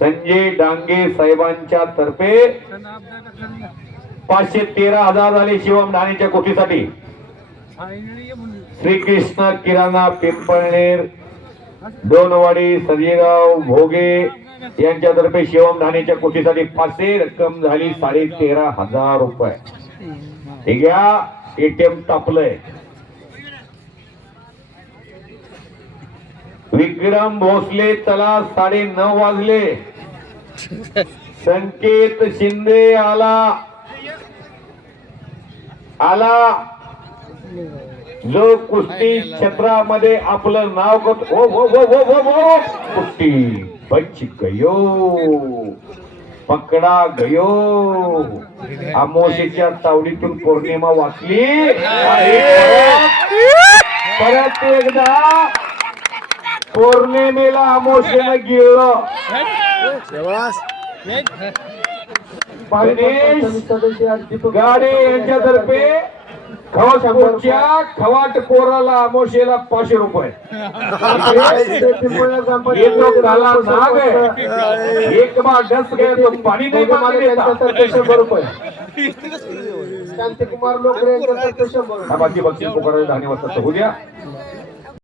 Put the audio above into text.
संजय डांगे साहेबांच्या तर्फे 513,000 झाले शिवम ढाणेच्या कोटीसाठी. श्रीकृष्ण किराणा पिंपळनेर डोनवाडी सर्जेगाव भोगे यांच्यातर्फे शिवम ढाणेच्या कोटीसाठी 500 रक्कम झाली 13,500 रुपये. हे घ्या एटीएम तापलंय. विक्रम भोसले चला 9:30 वाजले. संकेत शिंदे आला जो कुस्ती क्षेत्रामध्ये आपलं नाव करतो. हो हो हो हो हो हो कुस्ती बच गयो पकडा गयो. अमावस्येच्या तावडीतून पौर्णिमा वाचली. परत एकदा पौर्णिमेला अमावस्येनं गिळलं. गाडे यांच्यातर्फे खवाटपूरच्या खवाट पोराला अमावस्येला 500 रुपये. येतो काला नाग एक बार डस गया तो पाणी नाही मागे देता. 100 रुपये. शांतिकुमार लोकरे यांच्यातर्फे 100. बाकी बक्षीस पुकारायला 10 वाजता होऊ द्या.